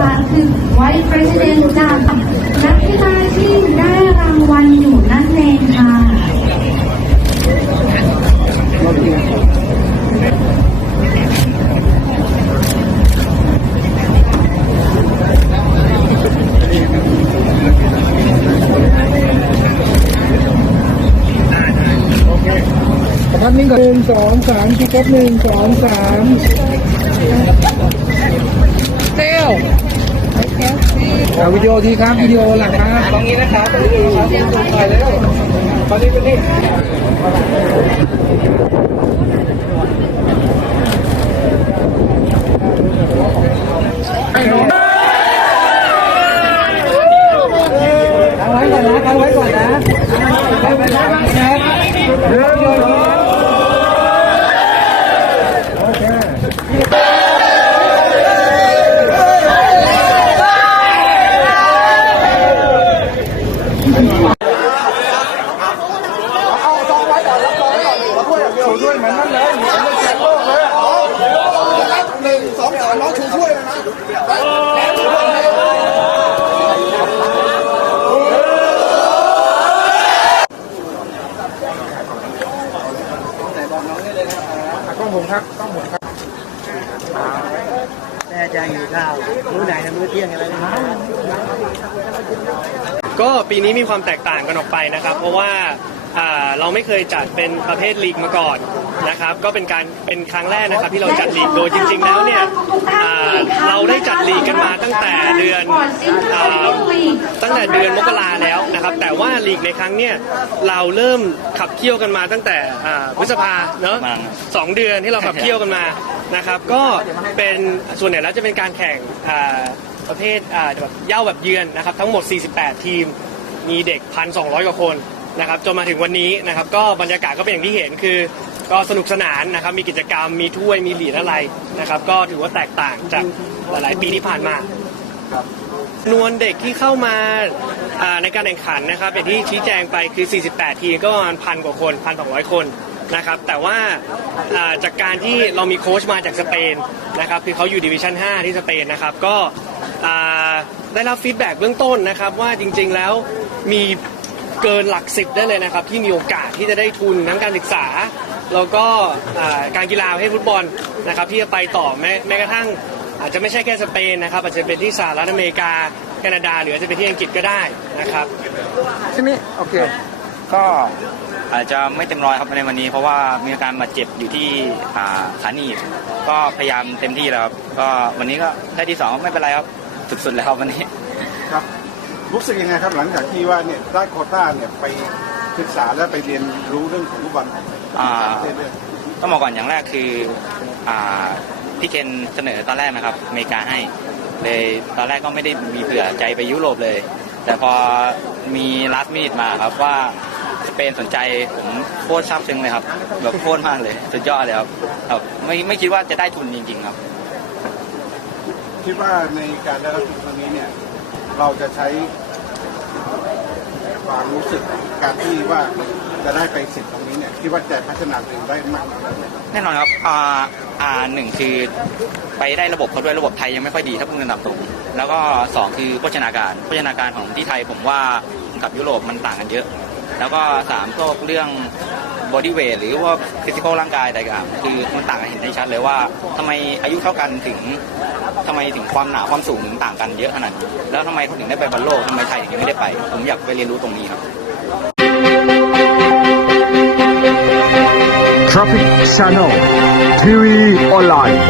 โตนคือ Vice President จากนักกีฬาที่ได้รางวัลอยู่นั่นเองค่ะท่านนิ่งก่อนหนึ่งสองสามคิดครับหนึ่งสองสามเซล เอาวิดีโอทีครับวิดีโอหลังครับตรงนี้นะครับตรงนี้ครับถ่ายแล้วตอนนี้เป็นนี่เอาไว้ก่อนนะเอาไว้ก่อนนะเอาไว้ก่อนนะครับเดี๋ยวเดี๋ยวเดี๋ยว กล้องผมครับกล้องผมครับแม่ใจะหิวข้าวมื้อไหนนะมื้อเที่ยงอะไรนะก็ปีนี้มีความแตกต่างกันออกไปนะครับ เพราะว่า อ่าเราไม่เคยจัดเป็นประเภทลีกมาก่อนนะครับ ก็เป็นการเป็นครั้งแรกนะครับ ที่เราจัดลีกโดยจริง ๆ แล้วเนี่ยอ่าเราได้จัดลีกกันมาตั้งแต่เดือนอ่าตั้งแต่เดือนมกราแล้วนะครับ แต่ว่าลีกในครั้งเนี่ยเราเริ่มขับเคี่ยวกันมาตั้งแต่อ่าพฤษภาเนอะสองเดือนที่เราขับเคี่ยวกันมานะครับ ก็เป็นส่วนใหญ่แล้วจะเป็นการแข่งอ่าประเภทอ่าแบบเย่าแบบเยือนนะครับ ทั้งหมด 48 ทีม มีเด็ก 1,200 กว่าคน นะครับจนมาถึงวันนี้นะครับ ก็บรรยากาศก็เป็นอย่างที่เห็นคือ ก็สนุกสนานนะครับ มีกิจกรรมมีถ้วยมีเหรียญอะไรนะครับ ก็ถือว่าแตกต่างจากหลาย ๆ ปีที่ผ่านมาจำนวนเด็กที่เข้ามาอ่าในการแข่งขันนะครับอย่างที่ชี้แจงไปคือ 48 ทีมก็ประมาณพันกว่าคน1,200คนนะครับ แต่ว่าอ่าจากการที่เรามีโค้ชมาจากสเปนนะครับคือเขาอยู่ดิวิชั่น 5 ที่สเปนนะครับ ก็อ่าได้รับฟีดแบ็กเบื้องต้นนะครับ ว่าจริง ๆ แล้วมี เกินหลักสิบได้เลยนะครับ ที่มีโอกาสที่จะได้ทุนทั้งการศึกษา แล้วก็อ่าการกีฬาประเภทฟุตบอลนะครับ ที่จะไปต่อแม้แม้กระทั่ง อาจจะไม่ใช่แค่สเปนนะครับ อาจจะเป็นที่สหรัฐอเมริกา แคนาดา หรืออาจจะเป็นที่อังกฤษก็ได้นะครับ ใช่ไหมโอเค ก็อาจจะไม่เต็มร้อยครับในวันนี้ เพราะว่ามีอาการบาดเจ็บอยู่ที่อ่าขาหนีบก็พยายามเต็มที่แล้วครับก็วันนี้ก็ได้ที่สองไม่เป็นไรครับสุดๆแล้วครับวันนี้ ครับ รู้สึกยังไงครับหลังจากที่ว่าเนี่ยได้โควต้าเนี่ยไปศึกษาและไปเรียนรู้เรื่องของฟุตบอลอ่า ประเทศด้วยต้องบอกก่อนอย่างแรกคืออ่าพี่เคนเสนอตอนแรกนะครับอเมริกาให้ เลยตอนแรกก็ไม่ได้มีเผื่อใจไปยุโรปเลย แต่พอมีลัสมิดมาครับว่าสเปนสนใจผมโคตรซาบซึ้งเลยครับแบบโคตรมากเลยสุดยอดเลยครับแบบไม่ไม่คิดว่าจะได้ทุนจริงๆครับ คิดว่าในการได้รับทุนครั้งนี้เนี่ย เราจะใช้ความรู้สึกการที่ว่าจะได้ไปสิทธิ์ตรงนี้เนี่ยคิดว่าจะพัฒนาตัวเองได้มากน้อยแค่ไหนแน่นอนครับอ่าอ่าหนึ่งคือไปได้ระบบเขาด้วยระบบไทยยังไม่ค่อยดีถ้าพูดกันตามตรงแล้วก็สองคือโภชนาการโภชนาการของที่ไทยผมว่ากับยุโรปมันต่างกันเยอะ แล้วก็สามก็เรื่อง บอดี้เวทหรือว่าฟิสิกอลร่างกายแต่างๆคือมันต่างกันเห็นได้ชัดเลยว่าทำไมอายุเท่ากันถึงทำไมถึงความหนาความสูงถึงต่างกันเยอะขนาดแล้วทำไมเขาถึงได้ไปบอลโลกทำไมไทยถึงไม่ได้ไป ผมอยากไปเรียนรู้ตรงนี้ครับ Traffic Channel ทีวีออนไลน์